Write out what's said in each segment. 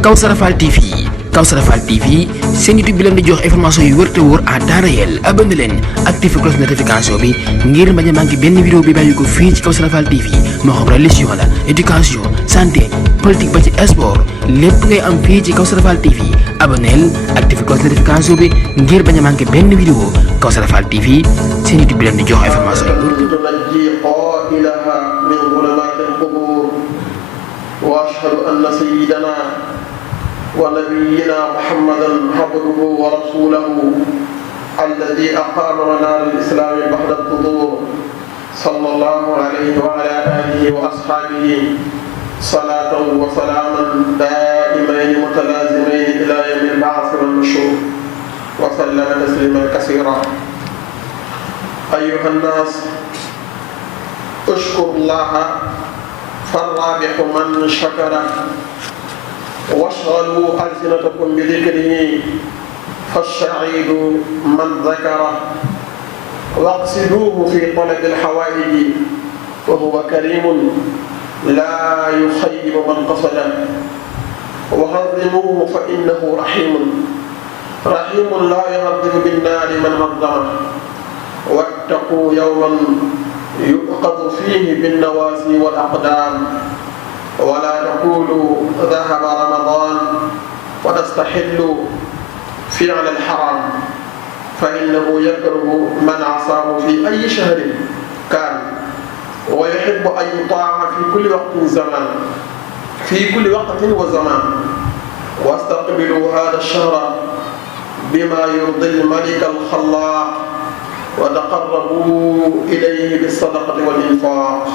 Kawsara Fall TV Kawsara Fall TV seen YouTube bi leen di jox information yu wër te wóor à temps réel abonné leen activé cloche notification bi ngir bañ a manqué benn vidéo bi bàyyi ko fii ci Kawsara Fall TV moo xam religion la éducation santé politique ba ci sport lépp ngay am fii ci Kawsara Fall TV abonneel activé cloche notification bi ngir bañ a manqué benn vidéo Kawsara Fall TV seen YouTube bi leen di jox information yu wër te وأشهد أن سيدنا ونبينا محمدا عبده ورسوله الذي أقام منار الإسلام بعد الطهور صلى الله عليه وعلى آله وأصحابه صلاة وسلاما دائمين متلازمين إلى يوم البعث والنشور وسلم تسليما كثيرا أيها الناس اشكروا الله فالرابح من شكره واشغلوا ألسنتكم بذكره فالسعيد من ذكره واقصدوه في طلب الحوائج وهو كريم لا يخيب من قصده وهضموه فإنه رحيم لا يهضم بالنار من هضمه واتقوا يوما يؤخذ فيه بالنواسي والأقدام ولا تقولوا ذهب رمضان وتستحلوا فعل الحرام فإنه يكره من عصاه في أي شهر كان ويحب أن يطاع في كل وقت زمان في كل وقت وزمان واستقبلوا هذا الشهر بما يرضي الملك الخلاق وتقربوا إليه بالصدقة والإنفاق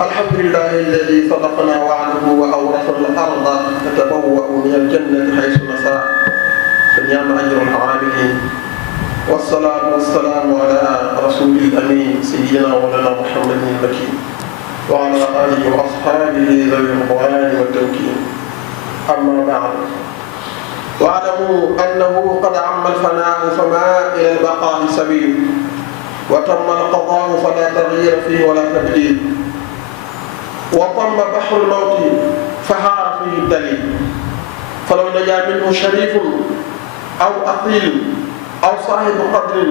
الحمد لله الذي صدقنا وعده وأورثنا الأرض نتبوأ من الجنة حيث نشاء فنعم أجر العاملين والصلاة والسلام على رسول الأمين سيدنا مولانا محمد المكين وعلى آله وأصحابه ذوي الرضوان والتمكين أما بعد واعلموا أنه قد عم الفناء فما إلى البقاء سبيل وتم القضاء فلا تغيير فيه ولا تبديل وطم بحر الموت فهار فيه الدليل فلو نجا منه شريف أو أصيل أو صاحب قدر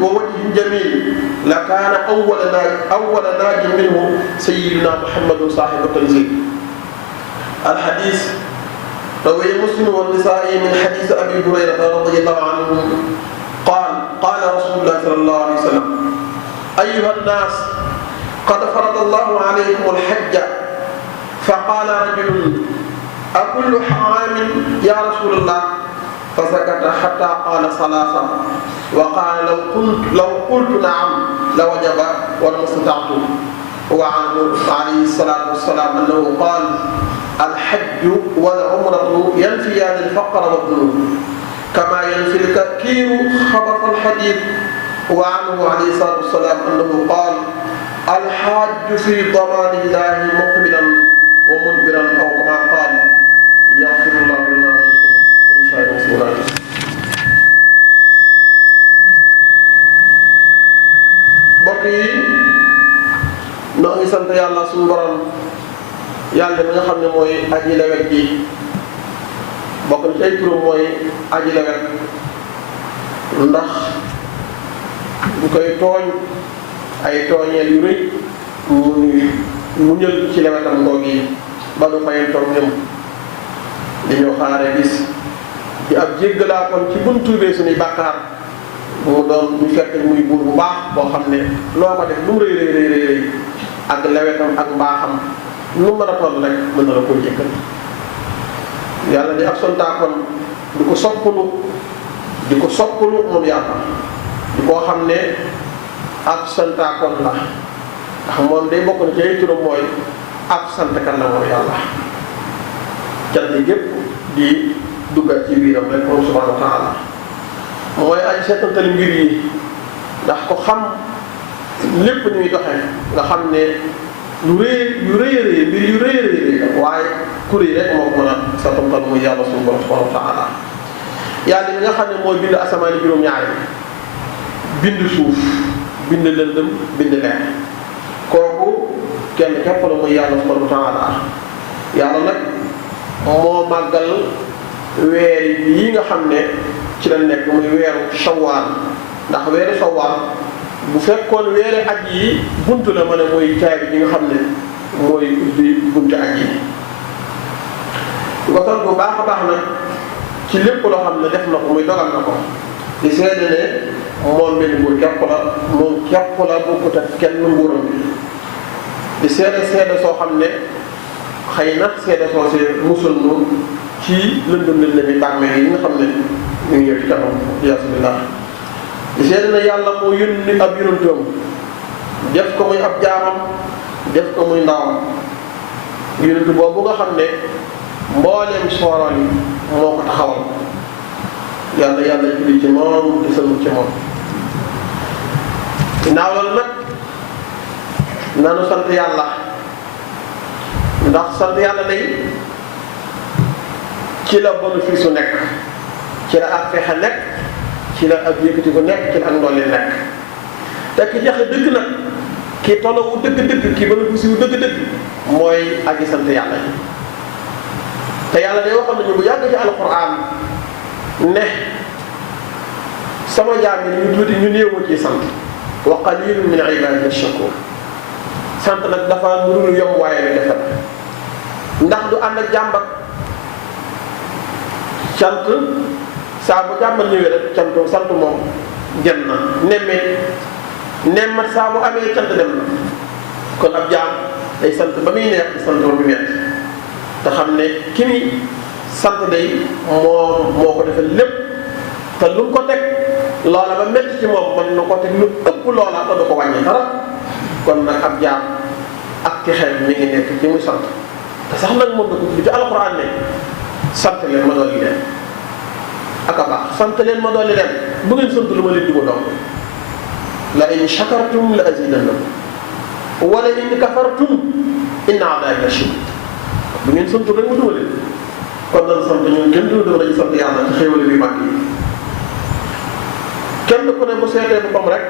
ووجه جميل لكان أول ناج منه سيدنا محمد صاحب التنزيل. الحديث رواه مسلم والنسائي من حديث أبي هريرة رضي الله عنه قال رسول الله صلى الله عليه وسلم أيها الناس قد فرض الله عليكم الحج فقال رجل أكل عام يا رسول الله فسكت حتى قال ثلاثة وقال لو قلت نعم لوجب ولما استطعت وعنه عليه الصلاة والسلام أنه قال الحج والعمرة ينفيان الفقر والذنوب كما ينفي الكثير خبث الحديد وعنه عليه الصلاة والسلام أنه قال الحاج في ضمان الله مقبلا ومدبرا أو كما قال يغفر الله لنا mbokk yi noo ngi sant yàlla suñu borom yàlla mi nga xam ne mooy aji lewet ji bokk na ci ay turam mooy aji lewet ndax bu koy tooñ ay tooñeel yu rëy mu ñël ci lewetam ngoog yi ba du fayantoog ñëm di ñu xaare bis di ab jéggalaa kon ci buñ tuubee suñuy bàkkaar mu doon ñu fekk muy buur bu baax boo xam ne loo ko def lu mu rëy rëy ak lewetam ak mbaaxam lu mën a toll rek mën na la koo jéggal yàlla di ab sontaakoon di ko soppulu moom yàlla di koo xam ne ab sontaakoon la ndax moom day bokk na ci ay turam mooy ab santkat la moom yàlla cat li gépp di duggal ci biiram rek moom subhanahu wa taala mooy ay seetantali mbir yi ndax ko xam lépp ñuy doxee nga xam ne yu rëy mbir yu rëy waaye kuréel rek moo ko mën a setantal muy yàlla suñu borom subhanahu wa taala. yàlla mi nga xam ne mooy bind asamaani juróom-ñaari bind suuf bind lëndëm bind leer kooku kenn képp la muy yàlla subhanahu wa taala. yàlla nag moo màggal weer yi nga xam ne ci la nekk muy weeru shawwal ndax weeru shawwal bu fekkoon weeri aj yi buntu la ma ne mooy caabi ji nga xam ne mooy ubbi buntu aj yi. ko sant bu baax a baax nag ci lépp loo xam ne def na ko muy dogal na ko di seede ne moom benn nguur képp la moom képp la bokkut ak kenn nguuram bi di seede soo xam ne xëy na seede soo see musul nu ci lëndëm mi bàmmeel yi nga xam ne ñu ngi ñëw ci kanam yasubillah di seede ne yàlla moo yónni ab yonentam def ko muy ab jaamam def ko muy ndawam yonent boobu nga xam ne mbooleem sooroon yi moo ko taxawal yàlla julli ci moom di sëlmu ci moom. ginnaaw loolu nag nanu sant yàlla ndax sant yàlla day ci la bénéfice su nekk ci la ak fexe nekk ci la ak yëkkati ko nekk ci la ak ndolli nekk te ki jaxe dëgg nag ki tollowu dëgg-dëgg ki bénéfice wu dëgg-dëgg mooy aji sant yàlla yi. te yàlla day waxoon nañu bu yàgg ci alquran ne sama jaam yi ñu tuuti ñu néew ma ciy sant wa qalilun min ibadiya shakur sant nag dafa nuru lu yomb waaye lu jafe ndax du ànd ak jàmbat cant saa bu jàmbat ñëwee rek sant moom jëm na nemmat saa bu amee cant dem na kon ab jaam day sant ba muy neex di sant ba muy metti te xam ne ki ni sant day moo ko defal lépp te lu mu ko teg loola ba métti ci moom mën na ko teg lu ëpp loola te du ko wàññi dara kon nag ab jaam ak ci xel mi ngi nekk ci muy sant te sax nag moom na ko bi ci alxuraan ne sant leen ma dolli leen ak a baax sant leen ma dolli leen bu ngeen sant lu ma leen dugg doom la in shakartum la azidannakum wala in kafartum inna adaabi la shadiid bu ngeen sant rek ma duma leen kon dañ sant ñun kenn du dañu sant yàlla ci xéewale bi mag yi kenn ku ne bu seetee boppam rek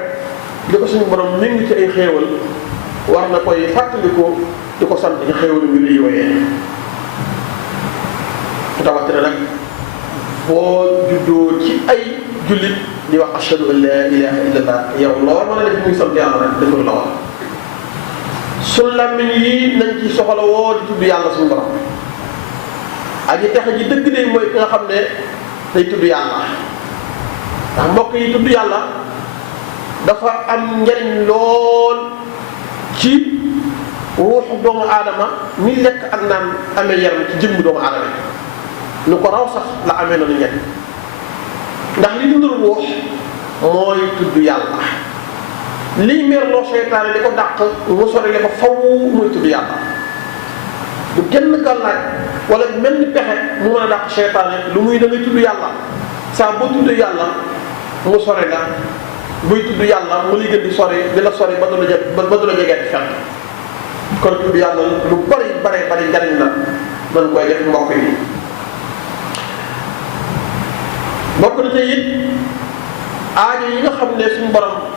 li ko suñu borom mi ngi ci ay xéewal war na koy fàttaliku di ko sant ci xéewal bi li yooyee tawatina nag boo juddoo ci ay jullit di wax ashhadu an la ilaha illallah yow loo mën a def muy sant yàlla rek defal la wax suñu làmmiñ yi nañ ci soxla woo di tudd yàlla suñu borom aji texe ji dëgg de mooy ki nga xam ne day tudd yàlla ndax mbokk yi tudd yàlla dafa am njariñ lool ci ruuxu doomu aadama ni lekk ak naan amee yaram ci jëmm doomu aadama yi lu ko raw sax la amee noonu njariñ ndax li dundal ruux mooy tudd yàlla lii merloo seytaane di ko dàq mu sori le ko faw muy tudd yàlla du genn gàllaaj wala mel ni pexe mu mën a dàq seytaane lu muy da ngay tudd yàlla saa boo tudd yàlla mu sori la buy tudd yàlla mu li gën di sori di la sori ba du la jegee di fenn kon tudd yàlla lu bari njariñ la man koy def mbokk yi bokk na ci it aajo yi nga xam ne suñu borom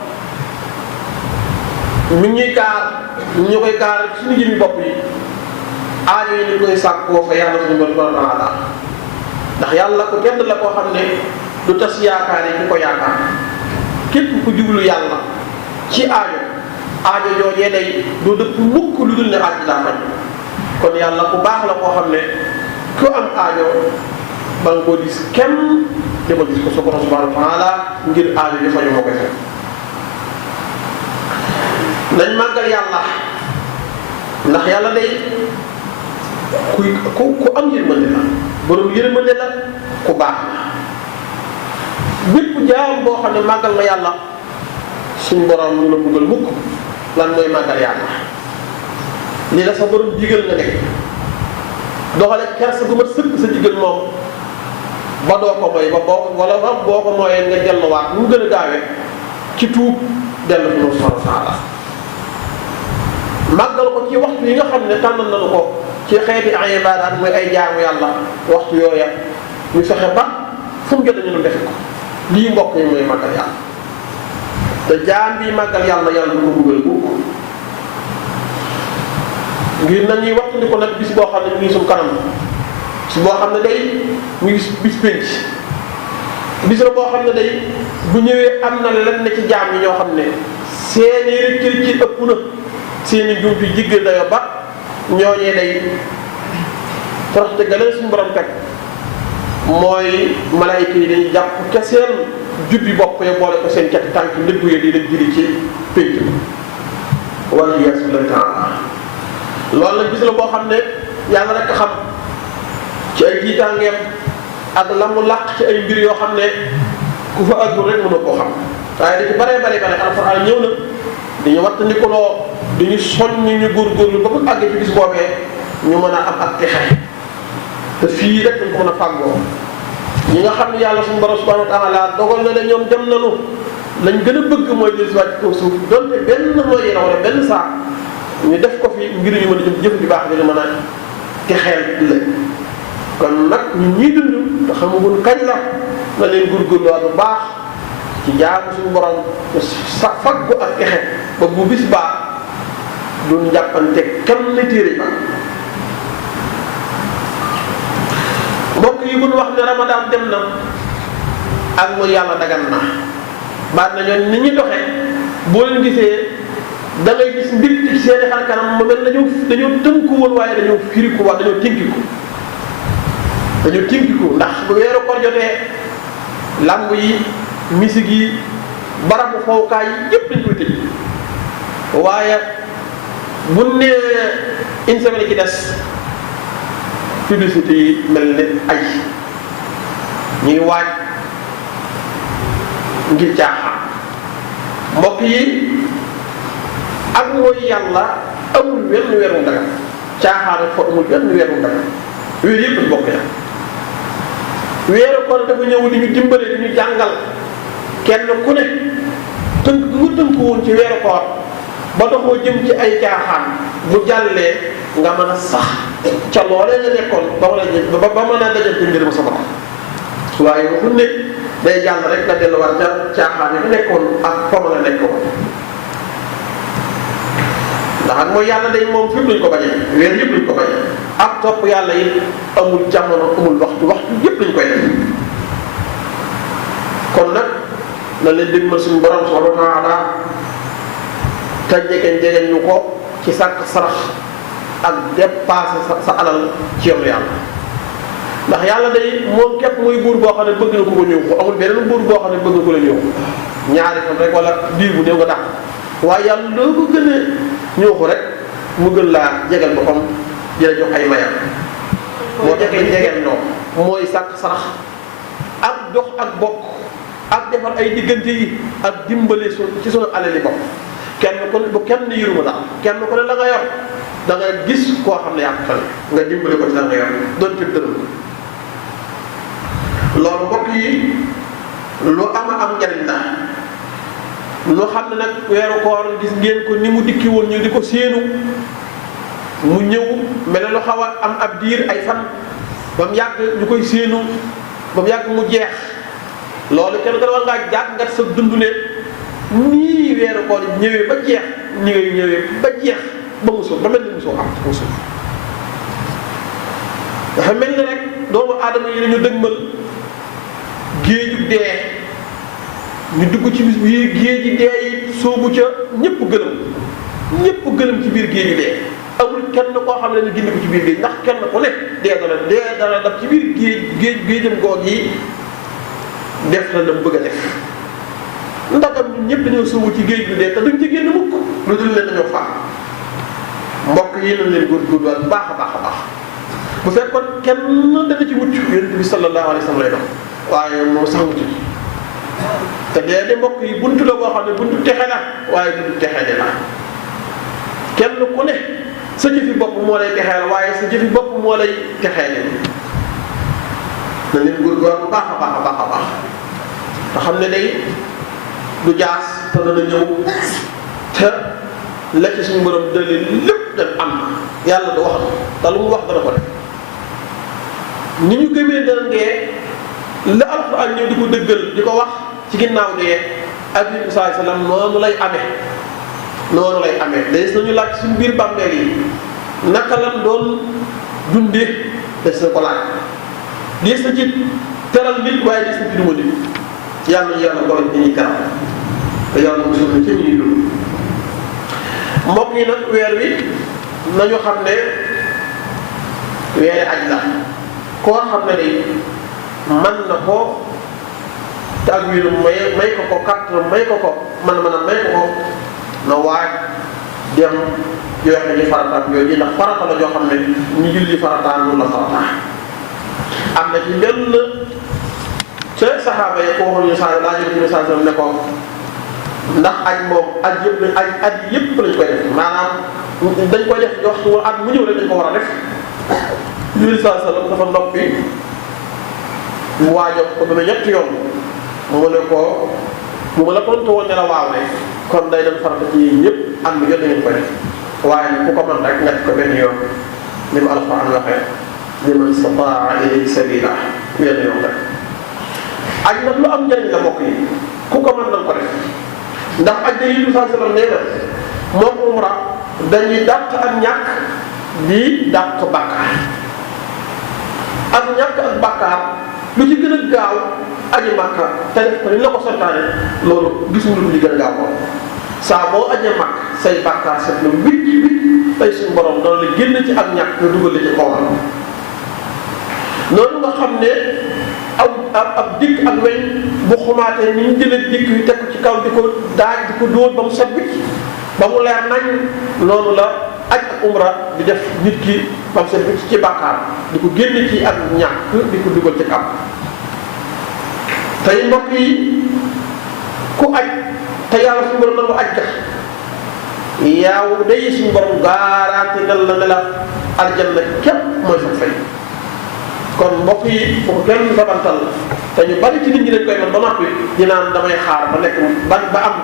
mi ngi ñuy gaar ñu koy gaar suñu jëmmi bopp yi aajo yi ñu koy sàkkoo fa yàlla suñu borom subhanahu wa ta'ala ndax yàlla ko kenn la koo xam ne du tas yaakaar yi ki ko yaakaar képp ku jublu yàlla ci aajo joojee day du dëpp mukk lu dul ne aajo daa faj kon yàlla ku baax la koo xam ne ku am aajo ba nga koo gis kenn di ko gis ko su borom subhanahu wa ta'ala ngir aajo yi faju moo koy fekk nañ màggal yàlla ndax yàlla day ku am yërmande la borom yërmande la ku baax la bépp jaam boo xam ne màggal nga yàlla suñ borom ñu la buggal mukk lan mooy màggal yàlla li la sa borom digal nga nekk doxale kersa gu mat sëkk sa digal moom ba doo ko mooy ba boo ko mooyee nga delluwaat mu gën a gaawee ci tuub dellu fi moom subhanahu wa ta'ala màggal ko ci waxtu yi nga xam ne tànnal nañu ko ci xeeti ay ibaadaat mooy ay jaamu yàlla waxtu yooya ñu fexe ba fu mu jot ñu defe ko lii mbokk yi mooy màggal yàlla te jaam bi màggal yàlla yàlla du ko buggal bu ngir nañuy waxtu ko nag bis boo xam ne ñu ngi suñu kanam bis boo xam ne day mu ngi bis pénc bis la boo xam ne day bu ñëwee am na lenn ci jaam yi ñoo xam ne seeni rëcc ci ëpp na seeni jumtu jigéen dayo ba ñooñee day toroxte ga leen suñu borom teg mooy malaayika yi dañuy jàpp ca seen jubbi bopp ya boole ko seen cati tànk ndëggu ya di leen jëli ci pénc wala yeesu la taala loolu nag bis la boo xam ne yàlla rek xam ci ay jiitaangeem ak la mu làq ci ay mbir yoo xam ne ku fa àggul rek mënoo koo xam waaye da ci bare alxuraan ñëw na dañu wattandikuloo dañu soññ ñu góorgóorlu ba mu àggee ci bis boobee ñu mën a am ak texe te fii rek dañ ko mën a fàggoo ñi nga xam ne yàlla suñu borom subhanahu wa taala dogal na ne ñoom dem nañu lañ gën a bëgg mooy dellusiwaat ci kaw suuf donte benn mooy yéen wala benn saa ñu def ko fi ngir ñu mën a jëf ju baax bi ñu mën a texeel la kon nag ñun ñii dund te xamaguñ kañ la na leen góorgóorluwaat bu baax ci jaamu suñu borom sa faggu ak texe ba bu bis baax duñ jàppante kenn téere ba mbokk yi bu ñu wax ne Ramadan dem na ak mooy yàlla dagan na baat na ñoom ni ñu doxee boo leen gisee da ngay gis mbir ci seeni xar kanam mu mel dañoo tënku woon waaye dañoo firiku wax dañoo tinkiku ndax bu weeru koor jotee lamb yi misik yi barabu fowukaay yi yëpp dañ koy tëj waaye bu nee une semaine ci des publicité yi mel ne ay ñu ngi waaj ngir caaxaan mbokk yi ak mooy yàlla amul wenn weeru dagan caaxaan fa amul wenn weeru dagan weer yëpp dañ bokk ya weeru koor dafa ñëw di ñu dimbale di ñu jàngal kenn ku ne tënk gu tënk woon ci weeru koor ba doxoo jëm ci ay caaxaan bu jàllee nga mën a sax ca loolee nga nekkoon ba mën a dajal ci mbir mu sa borom waaye waxul ne day jàll rek nga delluwaat ca caaxaan yi nga nekkoon ak fama la nekkoon ndax ak mooy yàlla day moom fépp lañ ko bañee weer yëpp lañ ko bañee ak topp yàlla yi amul jamono amul waxtu yëpp lañ koy def kon nag na leen dégmal suñu borom subhanahu wa taala te jegeñ ñu ko ci sàkk sarax ak dépassé sa alal ci yoonu yàlla ndax yàlla day moom képp muy buur boo xam ne bëgg na ko ñëw ko amul beneen buur boo xam ne bëgg na ko la ñëw ñaari fan rek wala biir bu néew nga dàq waaye yàlla loo ko gën a ñëw ko rek mu gën laa jegal boppam di la jox ay mayam moo jegeel ñoom mooy sàkk sarax ak dox ak bokk ak defar ay diggante yi ak dimbale ci sunu alali bopp kenn ku ne bu kenn yëruma daal kenn ku ne la nga yor da nga gis koo xam ne yaa ko tane nga dimbale ko ci la nga yor doon ci dërëm loolu mbokk yi lu am njariñ la lu xam ne nag weeru koor gis ngeen ko ni mu dikki woon ñu di ko séenu mu ñëw mel ne lu xaw a am ab diir ay fan ba mu yàgg ñu koy séenu ba mu yàgg mu jeex loolu kenn ko war ngaa jàpp nga sa dund ne nii weeru koor ñëwee ba jeex ñi ngay ñëwee ba jeex ba musoo ba mel ni musoo am musoo dafa mel ni rek doomu aadama yi dañu dëgmal géeju dee ñu dugg ci bis bi géeji dee yi soobu ca ñëpp gëlëm ci biir géeji dee amul kenn koo xam ne ne gindi ko ci biir géej ndax kenn ku ne dee dana daf ci biir géejam goog yi def na la bëgg a def ndagam ñun ñëpp dañoo soobu ci géej bi dee te duñ ci génn mukk lu dul ne dañoo faa mbokk yi nañ leen góorgóorlu baax a baax bu fekkoon kenn dana ci mucc yonent bi sallallahu alayhi wa sallam lay dox waaye moom sax mucc te dee de mbokk yi buntu la boo xam ne buntu texe la waaye buntu texe de la kenn ku ne sa jëfi bopp moo lay texeel waaye sa jëfi bopp moo lay texee na leen góorgóorlu baax a baax te xam ne day du jaas te dana ñëw te la ci suñu borom dële lépp dañ am yàlla du wax te lu mu wax dana ko def ni ñu gëmee dana dee la alxuraan ñëw di ko dëggal di ko wax ci ginnaaw dee ak bi sallallahu alayhi wasallam noonu lay amee des nañu laaj suñu biir bàmmeel yi naka lan doon dundee des na ko laaj des na ci teral nit waaye des na ci duma nit yàlla ñu yàlla boole ñuy teral te yàlla mosul na ci ñuy dund mbokk yi nag weer wi nañu xam ne weeri aj la koo xam ne ni man na ko tagwiru may ko kàttan may ko man a may ko na waaj dem joxe ji farataam yooyu ndax farata la joo xam ne ñu julli farataan lu la farata am na ci benn ca saxaaba yi ko waxoon ñu sa laajal ñu sa ne ko ndax aj moom aj yëpp lañ koy def maanaam dañ koy def waxtu at mu ñëw rek dañ ko war a def yooyu saa sallam dafa noppi mu waajal ko ba ñetti yoon mu ne ko bu ma la tontu woon ne la waaw ne kon day dem farata ci ñëpp am na jot ngeen koy def waaye nag ku ko mën rek nga def ko benn yoon ni mu alquran waxee liman istataa ilayhi sabila benn yoon rek aj nag lu am njëriñ la mbokk yi ku ko mën nañ ko def ndax aj da yi saa sallam nee na moom umra dañuy dàq ak ñàkk di dàq bàkkaar ak ñàkk ak bàkkaar lu ci gën a gaaw aji Makka te def ko ni la ko santaane loolu gisuñu lu ci gën a gaaw ko saa boo ajee Makka say bàkkaar set na wicc tey suñu borom dana la génn ci ak ñàkk nga dugal ci kawam noonu nga xam ne ab dikk ak weñ bu xumaatee ni ñu jëlee dikk yu teg ko ci kaw di ko daaj di ko dóor ba mu set wicc ba mu leer nañ noonu la aj ak umra di def nit ki ba mu set wicc ci bàkkaar di ko génn ci ak ñàkk di ko dugal ci kaw tey mbokk yi ku aj te yàlla suñu borom nangu aj ga yaaw day suñu borom garanti nal la ne la aljanna képp mooy sa fay kon mbokk yi bu ko kenn sabantal te ñu bari ci nit ñi dañ koy man ba noppi di naan damay xaar ba nekk ba am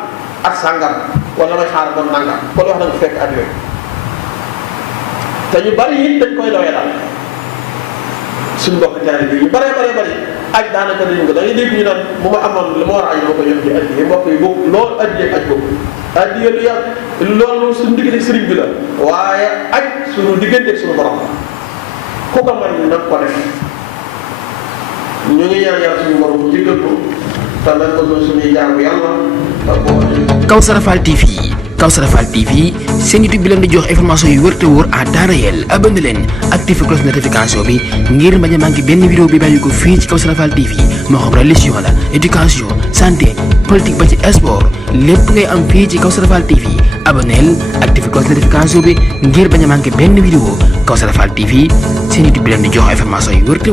ak sàngam wala damay xaar ba nangam kon wax nañ ko fekk at yooyu te ñu bari it dañ koy doyee daal suñu mbokk taalibe yi ñu bari aj daanaka dañu ko da ngay dégg ñu naan bu ma amoon li ma war a aj ma ko jox ci addiya mbokk yi boobu loolu addiya aj boobu addiya lu yàgg loolu suñu diggante sëriñ bi la waaye aj suñu diggante suñu borom la ku ko mën nag ko def ñu ngi ñaan yàlla suñu borom bu jéggal ko te nag ko doon suñuy jaamu yàlla te boo Kawsara Fall TV seen YouTube bi leen di jox information yu wër te wóor à temps réel abonné leen activé cloche notification bi ngir bañ a manqué benn vidéo bi bàyyi ko fii ci Kawsara Fall TV moo xam religion la éducation santé politique ba ci sport lépp ngay am fii ci Kawsara Fall TV abonneel activé cloche notification bi ngir bañ a manqué benn vidéo Kawsara Fall TV seen YouTube bi leen di jox information yu wër te